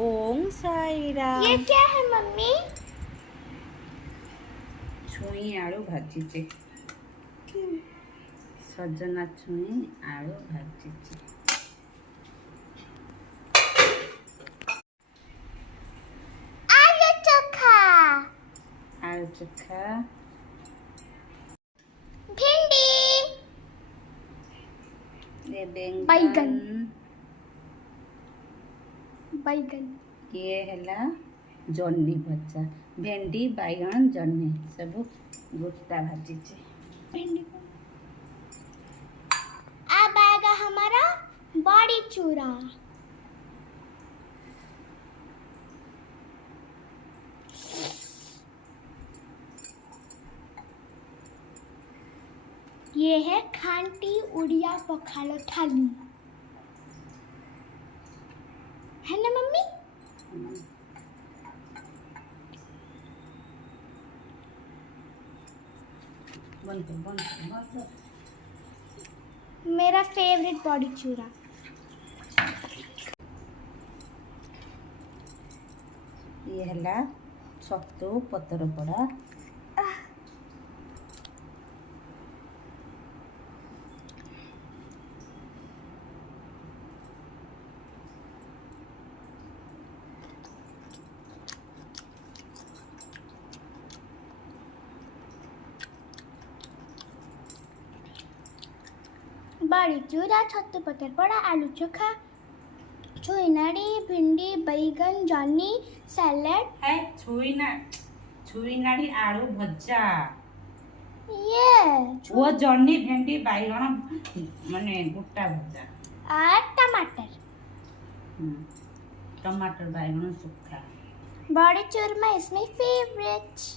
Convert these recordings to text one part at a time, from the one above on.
ओम साई राम। ये क्या है मम्मी? छुई आलू भाजी सजना छुई आलू भाजी आलू चोखा, आलू चोखा भिंडी, ये बैगन बैगन ये हैला जन्नी भजा भेंडी बैगन जन्नी सब गोटा भाजी भिंडी को अब आएगा हमारा बड़ी चूरा। ये है खांटी उड़िया पखालो थाली, है ना मम्मी? बंद मेरा फेवरेट बड़ी चूरा। ये हैला छतु पतर पड़ा बड़ी चूरा, छत्तू पतर पड़ा, आलू चोखा, छुई नाड़ी, भिंडी, बैगन, जन्नी, सैलेड है छुई नाड़ी आलू भजा ये वो जन्नी भेंडी बैगन माने गोटा भजा और टमाटर। टमाटर baigan sukha badi churma is my favourite.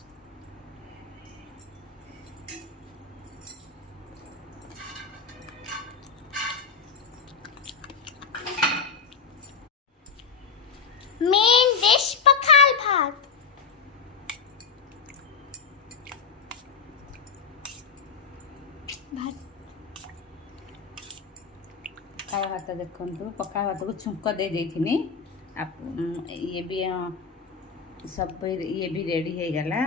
Main dish pakhal bhat. Pakhal भात देखु पखाल भात को छुंक दे देथिनी ये भी सब ये भी रेडी हो गला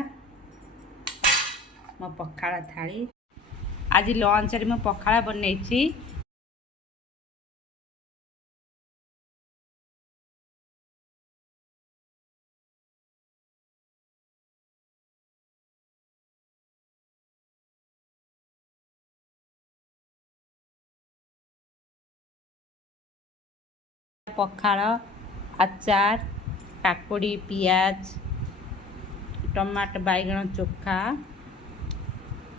मो पखाल थाली। आज लंच रे मैं पखाल बनैछि पखाल आचार काकुड़ी पियाज टमाटर बैगन चोखा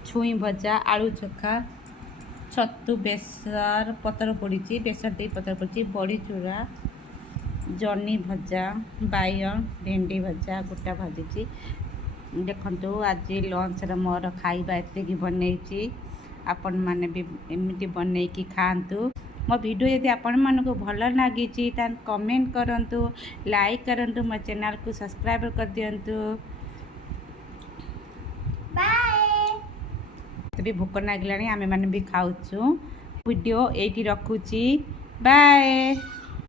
छुई भजा आलू चोखा छतु बेसर पतर पड़ी बेसर दे पतर पड़ी बड़ी चूरा जन्नी भजा बैगन भेंडी भजा गोटा भाजी देखु आज लंच मोर खाइबा एति बनई आपण मैंने भी एमती बनई खातु। मो वीडियो यदि आपण मानक भल लगी कमेंट करंतु लाइक करंतु मो चैनल को सब्सक्राइब कर दियंतु। बाय भी भोक लगे आमे माने भी खाऊछु वीडियो एटी रखुची बाय।